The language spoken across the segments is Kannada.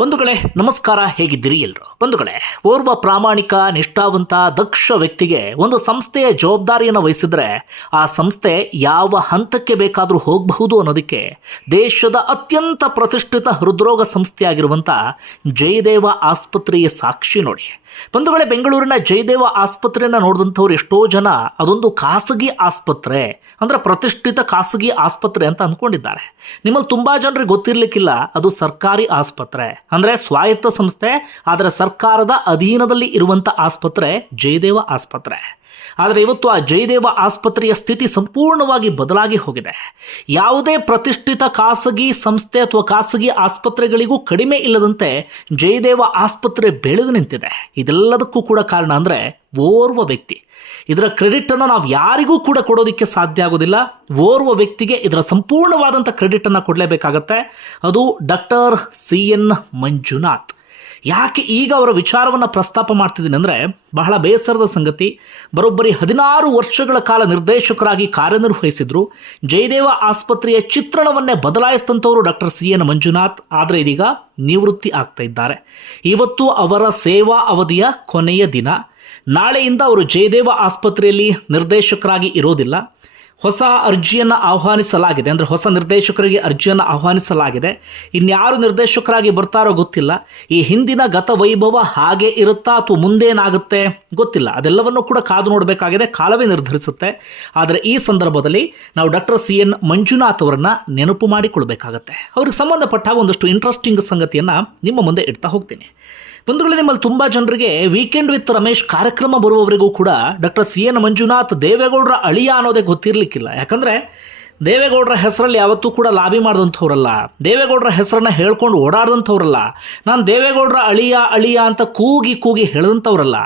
ಬಂಧುಗಳೇ, ನಮಸ್ಕಾರ, ಹೇಗಿದ್ದೀರಿ ಎಲ್ಲರೂ ಬಂಧುಗಳೇ, ಓರ್ವ ಪ್ರಾಮಾಣಿಕ, ನಿಷ್ಠಾವಂತ, ದಕ್ಷ ವ್ಯಕ್ತಿಗೆ ಒಂದು ಸಂಸ್ಥೆಯ ಜವಾಬ್ದಾರಿಯನ್ನು ವಹಿಸಿದ್ರೆ ಆ ಸಂಸ್ಥೆ ಯಾವ ಹಂತಕ್ಕೆ ಬೇಕಾದರೂ ಹೋಗಬಹುದು ಅನ್ನೋದಕ್ಕೆ ದೇಶದ ಅತ್ಯಂತ ಪ್ರತಿಷ್ಠಿತ ಹೃದ್ರೋಗ ಸಂಸ್ಥೆಯಾಗಿರುವಂಥ ಜಯದೇವ ಆಸ್ಪತ್ರೆಯ ಸಾಕ್ಷಿ ನೋಡಿ. ಬಂಧುಗಳೇ, ಬೆಂಗಳೂರಿನ ಜಯದೇವ ಆಸ್ಪತ್ರೆಯನ್ನು ನೋಡಿದಂಥವ್ರು ಎಷ್ಟೋ ಜನ ಅದೊಂದು ಖಾಸಗಿ ಆಸ್ಪತ್ರೆ, ಅಂದರೆ ಪ್ರತಿಷ್ಠಿತ ಖಾಸಗಿ ಆಸ್ಪತ್ರೆ ಅಂತ ಅಂದ್ಕೊಂಡಿದ್ದಾರೆ ನಿಮ್ಮಲ್ಲಿ ತುಂಬ ಜನರಿಗೆ ಗೊತ್ತಿರಲಿಕ್ಕಿಲ್ಲ, ಅದು ಸರ್ಕಾರಿ ಆಸ್ಪತ್ರೆ. ಅಂದರೆ ಸ್ವಾಯತ್ತ ಸಂಸ್ಥೆ ಆದರೆ ಸರ್ಕಾರದ ಅಧೀನದಲ್ಲಿ ಇರುವಂಥ ಆಸ್ಪತ್ರೆ ಜಯದೇವ ಆಸ್ಪತ್ರೆ. ಆದರೆ ಇವತ್ತು ಆ ಜಯದೇವ ಆಸ್ಪತ್ರೆಯ ಸ್ಥಿತಿ ಸಂಪೂರ್ಣವಾಗಿ ಬದಲಾಗಿ ಹೋಗಿದೆ. ಯಾವುದೇ ಪ್ರತಿಷ್ಠಿತ ಖಾಸಗಿ ಸಂಸ್ಥೆ ಅಥವಾ ಖಾಸಗಿ ಆಸ್ಪತ್ರೆಗಳಿಗೂ ಕಡಿಮೆ ಇಲ್ಲದಂತೆ ಜಯದೇವ ಆಸ್ಪತ್ರೆ ಬೆಳೆದು ನಿಂತಿದೆ. ಇದೆಲ್ಲದಕ್ಕೂ ಕೂಡ ಕಾರಣ ಅಂದರೆ ಓರ್ವ ವ್ಯಕ್ತಿ. ಇದರ ಕ್ರೆಡಿಟನ್ನು ನಾವು ಯಾರಿಗೂ ಕೂಡ ಕೊಡೋದಕ್ಕೆ ಸಾಧ್ಯ ಆಗೋದಿಲ್ಲ. ಓರ್ವ ವ್ಯಕ್ತಿಗೆ ಇದರ ಸಂಪೂರ್ಣವಾದಂಥ ಕ್ರೆಡಿಟನ್ನು ಕೊಡಲೇಬೇಕಾಗತ್ತೆ. ಅದು ಡಾಕ್ಟರ್ ಸಿ ಎನ್ ಮಂಜುನಾಥ್. ಯಾಕೆ ಈಗ ಅವರ ವಿಚಾರವನ್ನು ಪ್ರಸ್ತಾಪ ಮಾಡ್ತಿದ್ದೀನಿ ಅಂದರೆ ಬಹಳ ಬೇಸರದ ಸಂಗತಿ. ಬರೋಬ್ಬರಿ ಹದಿನಾರು ವರ್ಷಗಳ ಕಾಲ ನಿರ್ದೇಶಕರಾಗಿ ಕಾರ್ಯನಿರ್ವಹಿಸಿದ್ರು. ಜಯದೇವ ಆಸ್ಪತ್ರೆಯ ಚಿತ್ರಣವನ್ನೇ ಬದಲಾಯಿಸಿದಂಥವರು ಡಾಕ್ಟರ್ ಸಿ ಎನ್ ಮಂಜುನಾಥ್. ಆದರೆ ಇದೀಗ ನಿವೃತ್ತಿ ಆಗ್ತಾ ಇದ್ದಾರೆ. ಇವತ್ತು ಅವರ ಸೇವಾ ಅವಧಿಯ ಕೊನೆಯ ದಿನ. ನಾಳೆಯಿಂದ ಅವರು ಜಯದೇವ ಆಸ್ಪತ್ರೆಯಲ್ಲಿ ನಿರ್ದೇಶಕರಾಗಿ ಇರೋದಿಲ್ಲ. ಹೊಸ ಅರ್ಜಿಯನ್ನು ಆಹ್ವಾನಿಸಲಾಗಿದೆ. ಅಂದರೆ ಹೊಸ ನಿರ್ದೇಶಕರಿಗೆ ಅರ್ಜಿಯನ್ನು ಆಹ್ವಾನಿಸಲಾಗಿದೆ. ಇನ್ಯಾರು ನಿರ್ದೇಶಕರಾಗಿ ಬರ್ತಾರೋ ಗೊತ್ತಿಲ್ಲ. ಈ ಹಿಂದಿನ ಗತ ವೈಭವ ಹಾಗೆ ಇರುತ್ತಾ ಅಥವಾ ಮುಂದೇನಾಗುತ್ತೆ ಗೊತ್ತಿಲ್ಲ. ಅದೆಲ್ಲವನ್ನೂ ಕೂಡ ಕಾದು ನೋಡಬೇಕಾಗಿದೆ. ಕಾಲವೇ ನಿರ್ಧರಿಸುತ್ತೆ. ಆದರೆ ಈ ಸಂದರ್ಭದಲ್ಲಿ ನಾವು ಡಾಕ್ಟರ್ ಸಿ ಎನ್ ಮಂಜುನಾಥ್ ಅವರನ್ನು ನೆನಪು ಮಾಡಿಕೊಳ್ಬೇಕಾಗತ್ತೆ. ಅವ್ರಿಗೆ ಸಂಬಂಧಪಟ್ಟ ಒಂದಷ್ಟು ಇಂಟ್ರೆಸ್ಟಿಂಗ್ ಸಂಗತಿಯನ್ನು ನಿಮ್ಮ ಮುಂದೆ ಇಡ್ತಾ ಹೋಗ್ತೀನಿ. ಬಂಧುಗಳೇ ನಿಮ್ಮಲ್ಲಿ ತುಂಬ ಜನರಿಗೆ ವೀಕೆಂಡ್ ವಿತ್ ರಮೇಶ್ ಕಾರ್ಯಕ್ರಮ ಬರುವವರಿಗೂ ಕೂಡ ಡಾಕ್ಟರ್ ಸಿ ಎನ್ ಮಂಜುನಾಥ್ ದೇವೇಗೌಡರ ಅಳಿಯ ಅನ್ನೋದೇ ಗೊತ್ತಿರಲಿಕ್ಕಿಲ್ಲ. ಯಾಕಂದರೆ ದೇವೇಗೌಡರ ಹೆಸರಲ್ಲಿ ಯಾವತ್ತೂ ಕೂಡ ಲಾಬಿ ಮಾಡಿದಂಥವ್ರಲ್ಲ. ದೇವೇಗೌಡರ ಹೆಸರನ್ನ ಹೇಳ್ಕೊಂಡು ಓಡಾಡಿದಂಥವ್ರಲ್ಲ. ನಾನು ದೇವೇಗೌಡರ ಅಳಿಯ ಅಳಿಯ ಅಂತ ಕೂಗಿ ಕೂಗಿ ಹೇಳಿದಂಥವ್ರಲ್ಲ.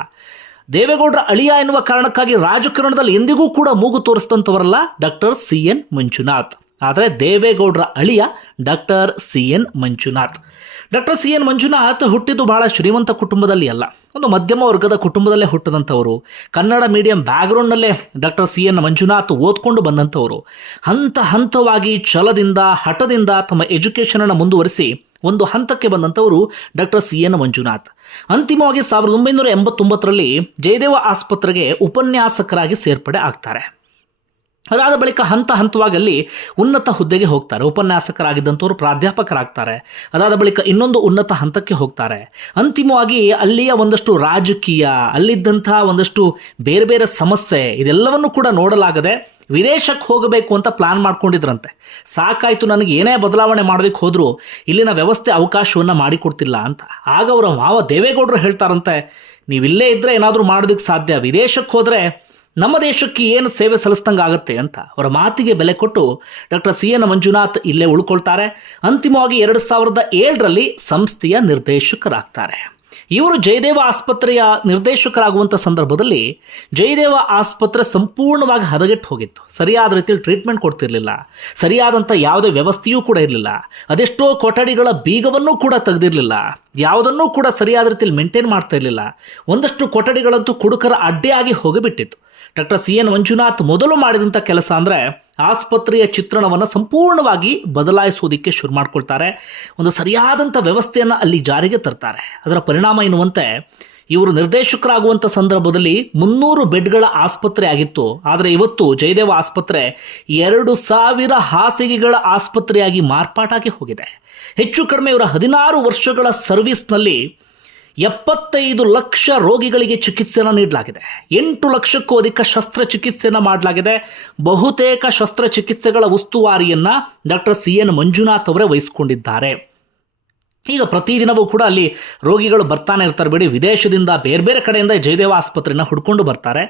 ದೇವೇಗೌಡರ ಅಳಿಯ ಎನ್ನುವ ಕಾರಣಕ್ಕಾಗಿ ರಾಜಕಾರಣದಲ್ಲಿ ಎಂದಿಗೂ ಕೂಡ ಮೂಗು ತೋರಿಸಿದಂಥವರಲ್ಲ ಡಾಕ್ಟರ್ ಸಿ ಎನ್ ಮಂಜುನಾಥ್. ಆದರೆ ದೇವೇಗೌಡರ ಅಳಿಯ doctor C N Manjunath. Doctor C N Manjunath ಹುಟ್ಟಿದ್ದು ಬಹಳ ಶ್ರೀಮಂತ ಕುಟುಂಬದಲ್ಲಿ ಅಲ್ಲ. ಒಂದು ಮಧ್ಯಮ ವರ್ಗದ ಕುಟುಂಬದಲ್ಲೇ ಹುಟ್ಟಿದಂಥವರು. ಕನ್ನಡ ಮೀಡಿಯಂ ಬ್ಯಾಕ್ಗ್ರೌಂಡ್ನಲ್ಲೇ ಡಾಕ್ಟರ್ ಸಿ ಎನ್ ಮಂಜುನಾಥ್ ಓದ್ಕೊಂಡು ಬಂದಂಥವರು. ಹಂತ ಹಂತವಾಗಿ ಛಲದಿಂದ, ಹಠದಿಂದ ತಮ್ಮ ಎಜುಕೇಷನನ್ನು ಮುಂದುವರಿಸಿ ಒಂದು ಹಂತಕ್ಕೆ ಬಂದಂಥವರು ಡಾಕ್ಟರ್ ಸಿ ಎನ್ ಮಂಜುನಾಥ್. ಅಂತಿಮವಾಗಿ ಸಾವಿರದ ಒಂಬೈನೂರ ಎಂಬತ್ತೊಂಬತ್ತರಲ್ಲಿ ಜಯದೇವ ಆಸ್ಪತ್ರೆಗೆ ಉಪನ್ಯಾಸಕರಾಗಿ ಸೇರ್ಪಡೆ ಆಗ್ತಾರೆ. ಅದಾದ ಬಳಿಕ ಹಂತ ಹಂತವಾಗಿ ಅಲ್ಲಿ ಉನ್ನತ ಹುದ್ದೆಗೆ ಹೋಗ್ತಾರೆ. ಉಪನ್ಯಾಸಕರಾಗಿದ್ದಂಥವ್ರು ಪ್ರಾಧ್ಯಾಪಕರಾಗ್ತಾರೆ. ಅದಾದ ಬಳಿಕ ಇನ್ನೊಂದು ಉನ್ನತ ಹಂತಕ್ಕೆ ಹೋಗ್ತಾರೆ. ಅಂತಿಮವಾಗಿ ಅಲ್ಲಿಯ ಒಂದಷ್ಟು ರಾಜಕೀಯ, ಅಲ್ಲಿದ್ದಂಥ ಒಂದಷ್ಟು ಬೇರೆ ಬೇರೆ ಸಮಸ್ಯೆ, ಇದೆಲ್ಲವನ್ನು ಕೂಡ ನೋಡಲಾಗದೆ ವಿದೇಶಕ್ಕೆ ಹೋಗಬೇಕು ಅಂತ ಪ್ಲಾನ್ ಮಾಡ್ಕೊಂಡಿದ್ರಂತೆ. ಸಾಕಾಯಿತು ನನಗೆ ಏನೇ ಬದಲಾವಣೆ ಮಾಡೋದಕ್ಕೆ ಹೋದರೂ ಇಲ್ಲಿನ ವ್ಯವಸ್ಥೆ ಅವಕಾಶವನ್ನು ಮಾಡಿಕೊಡ್ತಿಲ್ಲ ಅಂತ. ಆಗ ಅವರ ಮಾವ ದೇವೇಗೌಡರು ಹೇಳ್ತಾರಂತೆ, ನೀವಿಲ್ಲೇ ಇದ್ದರೆ ಏನಾದರೂ ಮಾಡೋದಕ್ಕೆ ಸಾಧ್ಯ. ವಿದೇಶಕ್ಕೆ ಹೋದರೆ ನಮ್ಮ ದೇಶಕ್ಕೆ ಏನು ಸೇವೆ ಸಲ್ಲಿಸ್ದಂಗೆ ಆಗುತ್ತೆ ಅಂತ ಅವರ ಮಾತಿಗೆ ಬೆಲೆ ಕೊಟ್ಟು ಡಾಕ್ಟರ್ ಸಿ ಎನ್ ಮಂಜುನಾಥ್ ಇಲ್ಲೇ ಉಳ್ಕೊಳ್ತಾರೆ. ಅಂತಿಮವಾಗಿ ಎರಡು ಸಾವಿರದ ಏಳರಲ್ಲಿ ಸಂಸ್ಥೆಯ ನಿರ್ದೇಶಕರಾಗ್ತಾರೆ. ಇವರು ಜಯದೇವ ಆಸ್ಪತ್ರೆಯ ನಿರ್ದೇಶಕರಾಗುವಂಥ ಸಂದರ್ಭದಲ್ಲಿ ಜಯದೇವ ಆಸ್ಪತ್ರೆ ಸಂಪೂರ್ಣವಾಗಿ ಹದಗೆಟ್ಟು ಹೋಗಿತ್ತು. ಸರಿಯಾದ ರೀತಿಯಲ್ಲಿ ಟ್ರೀಟ್ಮೆಂಟ್ ಕೊಡ್ತಿರಲಿಲ್ಲ. ಸರಿಯಾದಂಥ ಯಾವುದೇ ವ್ಯವಸ್ಥೆಯೂ ಕೂಡ ಇರಲಿಲ್ಲ. ಅದೆಷ್ಟೋ ಕೊಠಡಿಗಳ ಬೀಗವನ್ನೂ ಕೂಡ ತೆಗೆದಿರಲಿಲ್ಲ. ಯಾವುದನ್ನೂ ಕೂಡ ಸರಿಯಾದ ರೀತಿಯಲ್ಲಿ ಮೇಂಟೈನ್ ಮಾಡ್ತಾ ಇರಲಿಲ್ಲ. ಒಂದಷ್ಟು ಕೊಠಡಿಗಳಂತೂ ಕುಡುಕರ ಅಡ್ಡೆಯಾಗಿ ಹೋಗಿಬಿಟ್ಟಿತ್ತು. ಡಾಕ್ಟರ್ ಸಿ ಎನ್ ಮಂಜುನಾಥ್ ಮೊದಲು ಮಾಡಿದಂಥ ಕೆಲಸ ಅಂದರೆ ಆಸ್ಪತ್ರೆಯ ಚಿತ್ರಣವನ್ನು ಸಂಪೂರ್ಣವಾಗಿ ಬದಲಾಯಿಸೋದಕ್ಕೆ ಶುರು ಮಾಡ್ಕೊಳ್ತಾರೆ. ಒಂದು ಸರಿಯಾದಂಥ ವ್ಯವಸ್ಥೆಯನ್ನು ಅಲ್ಲಿ ಜಾರಿಗೆ ತರ್ತಾರೆ. ಅದರ ಪರಿಣಾಮ ಎನ್ನುವಂತೆ ಇವರು ನಿರ್ದೇಶಕರಾಗುವಂಥ ಸಂದರ್ಭದಲ್ಲಿ ಮುನ್ನೂರು ಬೆಡ್ಗಳ ಆಸ್ಪತ್ರೆ ಆಗಿತ್ತು. ಆದರೆ ಇವತ್ತು ಜಯದೇವ ಆಸ್ಪತ್ರೆ ಎರಡು ಸಾವಿರ ಹಾಸಿಗೆಗಳ ಆಸ್ಪತ್ರೆಯಾಗಿ ಮಾರ್ಪಾಟಾಗಿ ಹೋಗಿದೆ. ಹೆಚ್ಚು ಕಡಿಮೆ ಇವರ ಹದಿನಾರು ವರ್ಷಗಳ ಸರ್ವಿಸ್ನಲ್ಲಿ ಎಪ್ಪತ್ತೈದು ಲಕ್ಷ ರೋಗಿಗಳಿಗೆ ಚಿಕಿತ್ಸೆಯನ್ನು ನೀಡಲಾಗಿದೆ. ಎಂಟು ಲಕ್ಷಕ್ಕೂ ಅಧಿಕ ಶಸ್ತ್ರಚಿಕಿತ್ಸೆಯನ್ನು ಮಾಡಲಾಗಿದೆ. ಬಹುತೇಕ ಶಸ್ತ್ರಚಿಕಿತ್ಸೆಗಳ ಉಸ್ತುವಾರಿಯನ್ನು ಡಾಕ್ಟರ್ ಸಿ ಎನ್ ಮಂಜುನಾಥ್ ಅವರೇ ವಹಿಸಿಕೊಂಡಿದ್ದಾರೆ. ಈಗ ಪ್ರತಿದಿನವೂ ಕೂಡ ಅಲ್ಲಿ ರೋಗಿಗಳು ಬರ್ತಾನೆ ಇರ್ತಾರೆ ಬಿಡಿ. ವಿದೇಶದಿಂದ ಬೇರೆ ಬೇರೆ ಕಡೆಯಿಂದ ಜಯದೇವ ಆಸ್ಪತ್ರೆನ ಹುಡ್ಕೊಂಡು ಬರ್ತಾರೆ.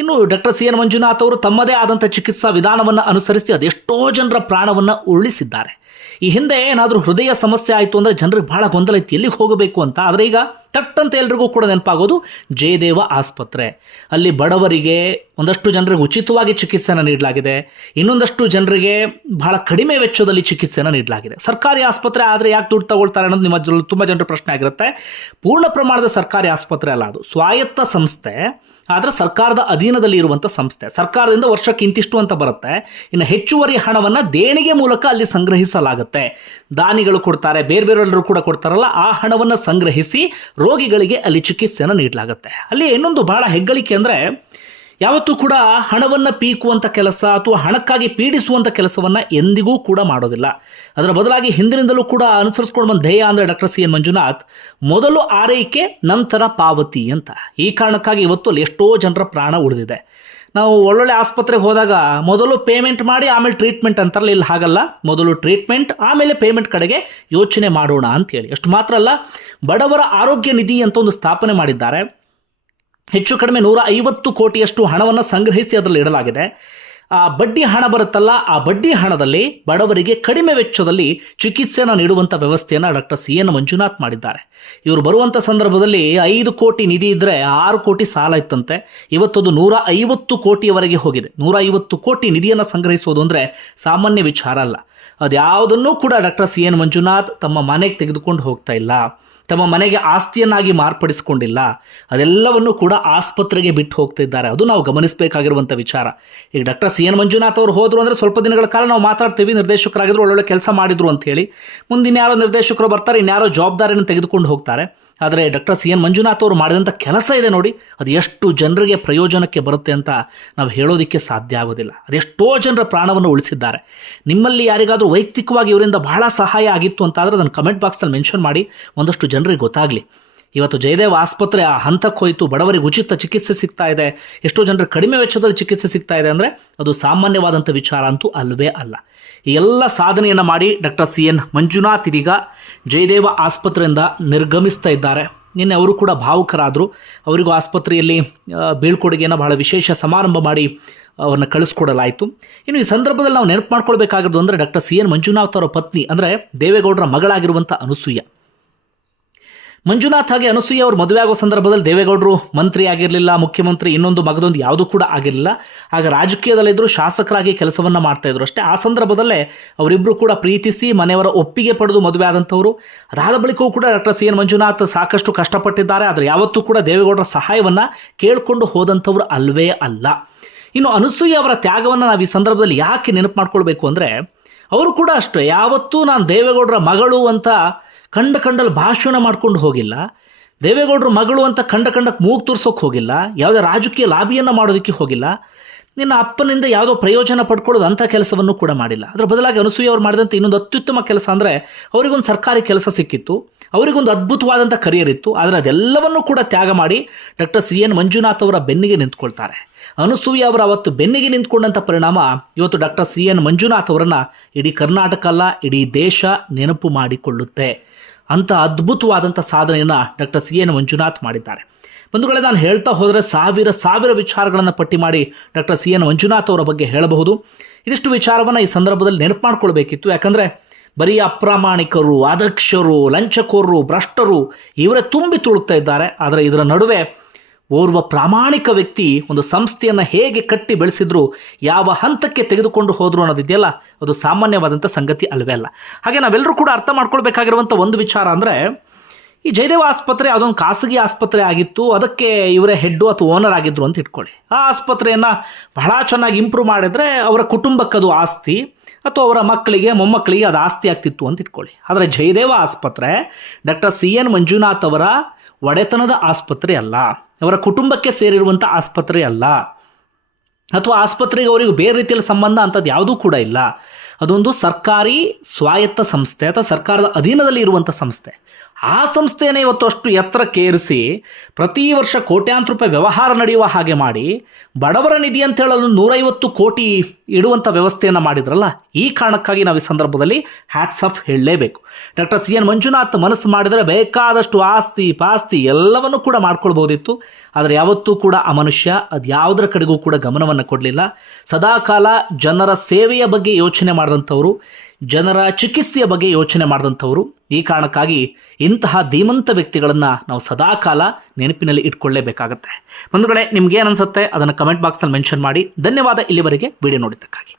ಇನ್ನು ಡಾಕ್ಟರ್ ಸಿ ಎನ್ ಮಂಜುನಾಥ್ ಅವರು ತಮ್ಮದೇ ಆದಂಥ ಚಿಕಿತ್ಸಾ ವಿಧಾನವನ್ನು ಅನುಸರಿಸಿ ಅದೆಷ್ಟೋ ಜನರ ಪ್ರಾಣವನ್ನು ಉರುಳಿಸಿದ್ದಾರೆ. ಈ ಹಿಂದೆ ಏನಾದರೂ ಹೃದಯ ಸಮಸ್ಯೆ ಆಯಿತು ಅಂದರೆ ಜನರಿಗೆ ಭಾಳ ಗೊಂದಲ ಇತ್ತು ಎಲ್ಲಿಗೆ ಹೋಗಬೇಕು ಅಂತ. ಆದರೆ ಈಗ ತಟ್ಟಂತ ಎಲ್ರಿಗೂ ಕೂಡ ನೆನಪಾಗೋದು ಜಯದೇವ ಆಸ್ಪತ್ರೆ. ಅಲ್ಲಿ ಬಡವರಿಗೆ ಒಂದಷ್ಟು ಜನರಿಗೆ ಉಚಿತವಾಗಿ ಚಿಕಿತ್ಸೆಯನ್ನು ನೀಡಲಾಗಿದೆ. ಇನ್ನೊಂದಷ್ಟು ಜನರಿಗೆ ಬಹಳ ಕಡಿಮೆ ವೆಚ್ಚದಲ್ಲಿ ಚಿಕಿತ್ಸೆಯನ್ನು ನೀಡಲಾಗಿದೆ. ಸರ್ಕಾರಿ ಆಸ್ಪತ್ರೆ ಆದರೆ ಯಾಕೆ ದುಡ್ಡು ತಗೊಳ್ತಾರೆ ಅನ್ನೋದು ನಿಮ್ಮ ತುಂಬಾ ಜನರ ಪ್ರಶ್ನೆ ಆಗಿರುತ್ತೆ. ಪೂರ್ಣ ಪ್ರಮಾಣದ ಸರ್ಕಾರಿ ಆಸ್ಪತ್ರೆ ಅಲ್ಲ ಅದು. ಸ್ವಾಯತ್ತ ಸಂಸ್ಥೆ, ಆದರೆ ಸರ್ಕಾರದ ಅಧೀನದಲ್ಲಿ ಇರುವಂಥ ಸಂಸ್ಥೆ. ಸರ್ಕಾರದಿಂದ ವರ್ಷಕ್ಕೆ ಇಂತಿಷ್ಟು ಅಂತ ಬರುತ್ತೆ. ಇನ್ನು ಹೆಚ್ಚುವರಿ ಹಣವನ್ನು ದೇಣಿಗೆ ಮೂಲಕ ಅಲ್ಲಿ ಸಂಗ್ರಹಿಸಲಾಗುತ್ತೆ ದಾನಿಗಳು ಕೊಡ್ತಾರೆ, ಬೇರೆ ಬೇರೆಲ್ಲರೂ ಕೂಡ ಕೊಡ್ತಾರಲ್ಲ, ಆ ಹಣವನ್ನು ಸಂಗ್ರಹಿಸಿ ರೋಗಿಗಳಿಗೆ ಅಲ್ಲಿ ಚಿಕಿತ್ಸೆಯನ್ನು ನೀಡಲಾಗುತ್ತೆ. ಅಲ್ಲಿ ಇನ್ನೊಂದು ಬಹಳ ಹೆಗ್ಗಳಿಕೆ ಅಂದರೆ, ಯಾವತ್ತೂ ಕೂಡ ಹಣವನ್ನು ಪೀಕುವಂಥ ಕೆಲಸ ಅಥವಾ ಹಣಕ್ಕಾಗಿ ಪೀಡಿಸುವಂಥ ಕೆಲಸವನ್ನು ಎಂದಿಗೂ ಕೂಡ ಮಾಡೋದಿಲ್ಲ. ಅದರ ಬದಲಾಗಿ ಹಿಂದಿನಿಂದಲೂ ಕೂಡ ಅನುಸರಿಸ್ಕೊಂಡು ಬಂದ ಧ್ಯೇಯ ಅಂದರೆ ಡಾಕ್ಟರ್ ಸಿ ಎನ್ ಮಂಜುನಾಥ್, ಮೊದಲು ಆರೈಕೆ, ನಂತರ ಪಾವತಿ ಅಂತ. ಈ ಕಾರಣಕ್ಕಾಗಿ ಇವತ್ತು ಅಲ್ಲಿ ಎಷ್ಟೋ ಜನರ ಪ್ರಾಣ ಉಳಿದಿದೆ. ನಾವು ಒಳ್ಳೊಳ್ಳೆ ಆಸ್ಪತ್ರೆಗೆ ಹೋದಾಗ ಮೊದಲು ಪೇಮೆಂಟ್ ಮಾಡಿ ಆಮೇಲೆ ಟ್ರೀಟ್ಮೆಂಟ್ ಅಂತಾರಲ್ಲ, ಇಲ್ಲಿ ಹಾಗಲ್ಲ. ಮೊದಲು ಟ್ರೀಟ್ಮೆಂಟ್ ಆಮೇಲೆ ಪೇಮೆಂಟ್ ಕಡೆಗೆ ಯೋಚನೆ ಮಾಡೋಣ ಅಂತೇಳಿ. ಅಷ್ಟು ಮಾತ್ರ ಅಲ್ಲ, ಬಡವರ ಆರೋಗ್ಯ ನಿಧಿ ಅಂತ ಒಂದು ಸ್ಥಾಪನೆ ಮಾಡಿದ್ದಾರೆ. ಹೆಚ್ಚು ಕಡಿಮೆ ನೂರ ಐವತ್ತು ಕೋಟಿಯಷ್ಟು ಹಣವನ್ನು ಸಂಗ್ರಹಿಸಿ ಅದರಲ್ಲಿ ಇಡಲಾಗಿದೆ. ಆ ಬಡ್ಡಿ ಹಣ ಬರುತ್ತಲ್ಲ, ಆ ಬಡ್ಡಿ ಹಣದಲ್ಲಿ ಬಡವರಿಗೆ ಕಡಿಮೆ ವೆಚ್ಚದಲ್ಲಿ ಚಿಕಿತ್ಸೆಯನ್ನು ನೀಡುವಂಥ ವ್ಯವಸ್ಥೆಯನ್ನು ಡಾಕ್ಟರ್ ಸಿ ಎನ್ ಮಂಜುನಾಥ್ ಮಾಡಿದ್ದಾರೆ. ಇವರು ಬರುವಂಥ ಸಂದರ್ಭದಲ್ಲಿ ಐದು ಕೋಟಿ ನಿಧಿ ಇದ್ದರೆ ಆರು ಕೋಟಿ ಸಾಲ ಇತ್ತಂತೆ. ಇವತ್ತದು ನೂರ ಐವತ್ತು ಕೋಟಿಯವರೆಗೆ ಹೋಗಿದೆ. ನೂರ ಐವತ್ತು ಕೋಟಿ ನಿಧಿಯನ್ನು ಸಂಗ್ರಹಿಸೋದು ಅಂದರೆ ಸಾಮಾನ್ಯ ವಿಚಾರ ಅಲ್ಲ. ಅದ್ಯಾವುದನ್ನೂ ಕೂಡ ಡಾಕ್ಟರ್ ಸಿ ಎನ್ ಮಂಜುನಾಥ್ ತಮ್ಮ ಮನೆಗೆ ತೆಗೆದುಕೊಂಡು ಹೋಗ್ತಾ ಇಲ್ಲ. ತಮ್ಮ ಮನೆಗೆ ಆಸ್ತಿಯನ್ನಾಗಿ ಮಾರ್ಪಡಿಸಿಕೊಂಡಿಲ್ಲ. ಅದೆಲ್ಲವನ್ನು ಕೂಡ ಆಸ್ಪತ್ರೆಗೆ ಬಿಟ್ಟು ಹೋಗ್ತಿದ್ದಾರೆ. ಅದು ನಾವು ಗಮನಿಸಬೇಕಾಗಿರುವಂಥ ವಿಚಾರ. ಈಗ ಡಾಕ್ಟರ್ ಸಿ ಎನ್ ಮಂಜುನಾಥ್ ಅವರು ಹೋದರು ಅಂದರೆ ಸ್ವಲ್ಪ ದಿನಗಳ ಕಾಲ ನಾವು ಮಾತಾಡ್ತೀವಿ, ನಿರ್ದೇಶಕರಾಗಿದ್ರು ಒಳ್ಳೊಳ್ಳೆ ಕೆಲಸ ಮಾಡಿದ್ರು ಅಂತ ಹೇಳಿ. ಮುಂದಿನ ಯಾರೋ ನಿರ್ದೇಶಕರು ಬರ್ತಾರೆ, ಇನ್ಯಾರೋ ಜವಾಬ್ದಾರಿಯನ್ನು ತೆಗೆದುಕೊಂಡು ಹೋಗ್ತಾರೆ. ಆದರೆ ಡಾಕ್ಟರ್ ಸಿ ಎನ್ ಮಂಜುನಾಥ್ ಅವರು ಮಾಡಿದಂಥ ಕೆಲಸ ಇದೆ ನೋಡಿ, ಅದು ಎಷ್ಟು ಜನರಿಗೆ ಪ್ರಯೋಜನಕ್ಕೆ ಬರುತ್ತೆ ಅಂತ ನಾವು ಹೇಳೋದಕ್ಕೆ ಸಾಧ್ಯ ಆಗೋದಿಲ್ಲ. ಅದೆಷ್ಟೋ ಜನರ ಪ್ರಾಣವನ್ನು ಉಳಿಸಿದ್ದಾರೆ. ನಿಮ್ಮಲ್ಲಿ ಯಾರಿಗಾದರೂ ವೈಯಕ್ತಿಕವಾಗಿ ಇವರಿಂದ ಬಹಳ ಸಹಾಯ ಆಗಿತ್ತು ಅಂತಾದರೆ ಅದನ್ನು ಕಮೆಂಟ್ ಬಾಕ್ಸಲ್ಲಿ ಮೆನ್ಷನ್ ಮಾಡಿ, ಒಂದಷ್ಟು ಜನರಿಗೆ ಗೊತ್ತಾಗಲಿ. ಇವತ್ತು ಜಯದೇವ ಆಸ್ಪತ್ರೆ ಆ ಹಂತಕ್ಕೆ ಹೋಯಿತು. ಬಡವರಿಗೆ ಉಚಿತ ಚಿಕಿತ್ಸೆ ಸಿಗ್ತಾ ಇದೆ. ಎಷ್ಟೋ ಜನರು ಕಡಿಮೆ ವೆಚ್ಚದಲ್ಲಿ ಚಿಕಿತ್ಸೆ ಸಿಗ್ತಾ ಇದೆ ಅಂದರೆ ಅದು ಸಾಮಾನ್ಯವಾದಂಥ ವಿಚಾರ ಅಂತೂ ಅಲ್ಲವೇ ಅಲ್ಲ. ಈ ಎಲ್ಲ ಸಾಧನೆಯನ್ನು ಮಾಡಿ ಡಾಕ್ಟರ್ ಸಿ ಎನ್ ಮಂಜುನಾಥ್ ಇದೀಗ ಜಯದೇವ ಆಸ್ಪತ್ರೆಯಿಂದ ನಿರ್ಗಮಿಸ್ತಾ ಇದ್ದಾರೆ. ನಿನ್ನೆ ಅವರು ಕೂಡ ಭಾವುಕರಾದರು. ಅವರಿಗೂ ಆಸ್ಪತ್ರೆಯಲ್ಲಿ ಬೀಳ್ಕೊಡುಗೆಯನ್ನು ಬಹಳ ವಿಶೇಷ ಸಮಾರಂಭ ಮಾಡಿ ಅವ್ರನ್ನ ಕಳಿಸ್ಕೊಡಲಾಯಿತು. ಇನ್ನು ಈ ಸಂದರ್ಭದಲ್ಲಿ ನಾವು ನೆನಪು ಮಾಡ್ಕೊಳ್ಬೇಕಾಗಿರೋದು ಅಂದರೆ ಡಾಕ್ಟರ್ ಸಿ ಎನ್ ಮಂಜುನಾಥ್ ಅವರ ಪತ್ನಿ ಅಂದರೆ ದೇವೇಗೌಡರ ಮಗಳಾಗಿರುವಂಥ ಅನುಸೂಯ. ಮಂಜುನಾಥ್ ಹಾಗೆ ಅನಸೂಯ ಅವರು ಮದುವೆ ಆಗೋ ಸಂದರ್ಭದಲ್ಲಿ ದೇವೇಗೌಡರು ಮಂತ್ರಿ ಆಗಿರಲಿಲ್ಲ ಮುಖ್ಯಮಂತ್ರಿ ಇನ್ನೊಂದು ಮಗದೊಂದು ಯಾವುದೂ ಕೂಡ ಆಗಿರಲಿಲ್ಲ. ಆಗ ರಾಜಕೀಯದಲ್ಲಿದ್ದರು ಶಾಸಕರಾಗಿ ಕೆಲಸವನ್ನು ಮಾಡ್ತಾ ಇದ್ರು ಅಷ್ಟೇ. ಆ ಸಂದರ್ಭದಲ್ಲೇ ಅವರಿಬ್ಬರು ಕೂಡ ಪ್ರೀತಿಸಿ ಮನೆಯವರ ಒಪ್ಪಿಗೆ ಪಡೆದು ಮದುವೆ ಆದಂಥವರು. ಅದಾದ ಬಳಿಕವೂ ಕೂಡ ಡಾಕ್ಟರ್ ಸಿ ಎನ್ ಮಂಜುನಾಥ್ ಸಾಕಷ್ಟು ಕಷ್ಟಪಟ್ಟಿದ್ದಾರೆ. ಆದರೆ ಯಾವತ್ತೂ ಕೂಡ ದೇವೇಗೌಡರ ಸಹಾಯವನ್ನು ಕೇಳಿಕೊಂಡು ಹೋದಂಥವ್ರು ಅಲ್ವೇ ಅಲ್ಲ. ಇನ್ನು ಅನಸೂಯ ಅವರ ತ್ಯಾಗವನ್ನು ನಾವು ಈ ಸಂದರ್ಭದಲ್ಲಿ ಯಾಕೆ ನೆನಪು ಮಾಡ್ಕೊಳ್ಬೇಕು ಅಂದರೆ, ಅವರು ಕೂಡ ಅಷ್ಟೇ. ಯಾವತ್ತೂ ನಾನು ದೇವೇಗೌಡರ ಮಗಳು ಅಂತ ಕಂಡ ಕಂಡಲ್ಲಿ ಭಾಷಣ ಮಾಡ್ಕೊಂಡು ಹೋಗಿಲ್ಲ. ದೇವೇಗೌಡರು ಮಗಳು ಅಂತ ಕಂಡ ಕಂಡಕ್ಕೆ ಮೂಗು ತೋರ್ಸೋಕೆ ಹೋಗಿಲ್ಲ. ಯಾವುದೇ ರಾಜಕೀಯ ಲಾಬಿಯನ್ನು ಮಾಡೋದಕ್ಕೆ ಹೋಗಿಲ್ಲ. ನಿನ್ನ ಅಪ್ಪನಿಂದ ಯಾವುದೋ ಪ್ರಯೋಜನ ಪಡ್ಕೊಳ್ಳೋದು ಅಂಥ ಕೆಲಸವನ್ನು ಕೂಡ ಮಾಡಿಲ್ಲ. ಅದರ ಬದಲಾಗಿ ಅನಸೂಯ ಅವರು ಮಾಡಿದಂಥ ಇನ್ನೊಂದು ಅತ್ಯುತ್ತಮ ಕೆಲಸ ಅಂದರೆ ಅವರಿಗೊಂದು ಸರ್ಕಾರಿ ಕೆಲಸ ಸಿಕ್ಕಿತ್ತು. ಅವರಿಗೊಂದು ಅದ್ಭುತವಾದಂಥ ಕರಿಯರ್ ಇತ್ತು. ಆದರೆ ಅದೆಲ್ಲವನ್ನೂ ಕೂಡ ತ್ಯಾಗ ಮಾಡಿ ಡಾಕ್ಟರ್ ಸಿ ಎನ್ ಮಂಜುನಾಥ್ ಅವರ ಬೆನ್ನಿಗೆ ನಿಂತ್ಕೊಳ್ತಾರೆ. ಅನಸೂಯ ಅವರ ಅವತ್ತು ಬೆನ್ನಿಗೆ ನಿಂತ್ಕೊಂಡಂಥ ಪರಿಣಾಮ ಇವತ್ತು ಡಾಕ್ಟರ್ ಸಿ ಎನ್ ಮಂಜುನಾಥ್ ಅವರನ್ನು ಇಡೀ ಕರ್ನಾಟಕ ಅಲ್ಲ, ಇಡೀ ದೇಶ ನೆನಪು ಮಾಡಿಕೊಳ್ಳುತ್ತೆ. ಅಂಥ ಅದ್ಭುತವಾದಂಥ ಸಾಧನೆಯನ್ನು ಡಾಕ್ಟರ್ ಸಿ ಎನ್ ಮಂಜುನಾಥ್ ಮಾಡಿದ್ದಾರೆ. ಬಂಧುಗಳೇ, ನಾನು ಹೇಳ್ತಾ ಹೋದರೆ ಸಾವಿರ ಸಾವಿರ ವಿಚಾರಗಳನ್ನು ಪಟ್ಟಿ ಮಾಡಿ ಡಾಕ್ಟರ್ ಸಿ ಎನ್ ಮಂಜುನಾಥ್ ಅವರ ಬಗ್ಗೆ ಹೇಳಬಹುದು. ಇದಿಷ್ಟು ವಿಚಾರವನ್ನು ಈ ಸಂದರ್ಭದಲ್ಲಿ ನೆನಪು ಮಾಡ್ಕೊಳ್ಬೇಕಿತ್ತು. ಯಾಕಂದರೆ ಬರೀ ಅಪ್ರಾಮಾಣಿಕರು ಅದಕ್ಷರು ಲಂಚಕೋರರು, ಭ್ರಷ್ಟರು ಇವರೇ ತುಂಬಿ ತುಳುಕ್ತಾ ಇದ್ದಾರೆ. ಆದರೆ ಇದರ ನಡುವೆ ಓರ್ವ ಪ್ರಾಮಾಣಿಕ ವ್ಯಕ್ತಿ ಒಂದು ಸಂಸ್ಥೆಯನ್ನು ಹೇಗೆ ಕಟ್ಟಿ ಬೆಳೆಸಿದ್ರು, ಯಾವ ಹಂತಕ್ಕೆ ತೆಗೆದುಕೊಂಡು ಹೋದರು ಅನ್ನೋದಿದೆಯಲ್ಲ, ಅದು ಸಾಮಾನ್ಯವಾದಂಥ ಸಂಗತಿ ಅಲ್ವೇ ಅಲ್ಲ. ಹಾಗೆ ನಾವೆಲ್ಲರೂ ಕೂಡ ಅರ್ಥ ಮಾಡ್ಕೊಳ್ಬೇಕಾಗಿರುವಂಥ ಒಂದು ವಿಚಾರ ಅಂದರೆ ಈ ಜಯದೇವ ಆಸ್ಪತ್ರೆ ಅದೊಂದು ಖಾಸಗಿ ಆಸ್ಪತ್ರೆ ಆಗಿತ್ತು. ಅದಕ್ಕೆ ಇವರೇ ಹೆಡ್ಡು ಅಥವಾ ಓನರ್ ಆಗಿದ್ರು ಅಂತ ಇಟ್ಕೊಳ್ಳಿ. ಆ ಆಸ್ಪತ್ರೆಯನ್ನು ಬಹಳ ಚೆನ್ನಾಗಿ ಇಂಪ್ರೂವ್ ಮಾಡಿದ್ರೆ ಅವರ ಕುಟುಂಬಕ್ಕದು ಆಸ್ತಿ, ಅಥವಾ ಅವರ ಮಕ್ಕಳಿಗೆ, ಮೊಮ್ಮಕ್ಕಳಿಗೆ ಅದು ಆಸ್ತಿ ಆಗ್ತಿತ್ತು ಅಂತ ಇಟ್ಕೊಳ್ಳಿ. ಆದರೆ ಜಯದೇವ ಆಸ್ಪತ್ರೆ ಡಾಕ್ಟರ್ ಸಿ ಎನ್ ಮಂಜುನಾಥ್ ಅವರ ಒಡೆತನದ ಆಸ್ಪತ್ರೆ ಅಲ್ಲ. ಅವರ ಕುಟುಂಬಕ್ಕೆ ಸೇರಿರುವಂಥ ಆಸ್ಪತ್ರೆ ಅಲ್ಲ. ಅಥವಾ ಆಸ್ಪತ್ರೆಗೆ ಅವರಿಗೆ ಬೇರೆ ರೀತಿಯಲ್ಲಿ ಸಂಬಂಧ ಅಂಥದ್ದು ಯಾವುದೂ ಕೂಡ ಇಲ್ಲ. ಅದೊಂದು ಸರ್ಕಾರಿ ಸ್ವಾಯತ್ತ ಸಂಸ್ಥೆ ಅಥವಾ ಸರ್ಕಾರದ ಅಧೀನದಲ್ಲಿ ಇರುವಂಥ ಸಂಸ್ಥೆ. ಆ ಸಂಸ್ಥೆಯನ್ನು ಇವತ್ತು ಅಷ್ಟು ಎತ್ತರಕ್ಕೇರಿಸಿ ಪ್ರತಿ ವರ್ಷ ಕೋಟ್ಯಾಂತರ ರೂಪಾಯಿ ವ್ಯವಹಾರ ನಡೆಯುವ ಹಾಗೆ ಮಾಡಿ ಬಡವರ ನಿಧಿ ಅಂತ ಹೇಳಲು ನೂರೈವತ್ತು ಕೋಟಿ ಇಡುವಂಥ ವ್ಯವಸ್ಥೆಯನ್ನು ಮಾಡಿದ್ರಲ್ಲ, ಈ ಕಾರಣಕ್ಕಾಗಿ ನಾವು ಈ ಸಂದರ್ಭದಲ್ಲಿ ಹ್ಯಾಟ್ಸ್ ಆಫ್ ಹೇಳಲೇಬೇಕು. ಡಾಕ್ಟರ್ ಸಿ ಎನ್ ಮಂಜುನಾಥ್ ಮನಸ್ಸು ಮಾಡಿದರೆ ಬೇಕಾದಷ್ಟು ಆಸ್ತಿ ಪಾಸ್ತಿ ಎಲ್ಲವನ್ನೂ ಕೂಡ ಮಾಡ್ಕೊಳ್ಬೋದಿತ್ತು ಆದರೆ ಯಾವತ್ತೂ ಕೂಡ ಆ ಮನುಷ್ಯ ಅದು ಯಾವುದರ ಕಡೆಗೂ ಕೂಡ ಗಮನವನ್ನು ಕೊಡಲಿಲ್ಲ. ಸದಾಕಾಲ ಜನರ ಸೇವೆಯ ಬಗ್ಗೆ ಯೋಚನೆ ಮಾಡಿದಂಥವರು ಜನರ ಚಿಕಿತ್ಸೆಯ ಬಗ್ಗೆ ಯೋಚನೆ ಮಾಡಿದಂಥವರು. ಈ ಕಾರಣಕ್ಕಾಗಿ ಇಂತಹ ಧೀಮಂತ ವ್ಯಕ್ತಿಗಳನ್ನು ನಾವು ಸದಾಕಾಲ ನೆನಪಿನಲ್ಲಿ ಇಟ್ಕೊಳ್ಳೇಬೇಕಾಗತ್ತೆ. ಬಂಧುಗಳೇ ನಿಮ್ಗೇನು ಅನಿಸುತ್ತೆ? ಅದನ್ನು ಕಮೆಂಟ್ ಬಾಕ್ಸಲ್ಲಿ ಮೆನ್ಷನ್ ಮಾಡಿ. ಧನ್ಯವಾದ ಇಲ್ಲಿವರೆಗೆ. ವಿಡಿಯೋ ನೋಡಿದ್ದಕ್ಕಾಗಿ.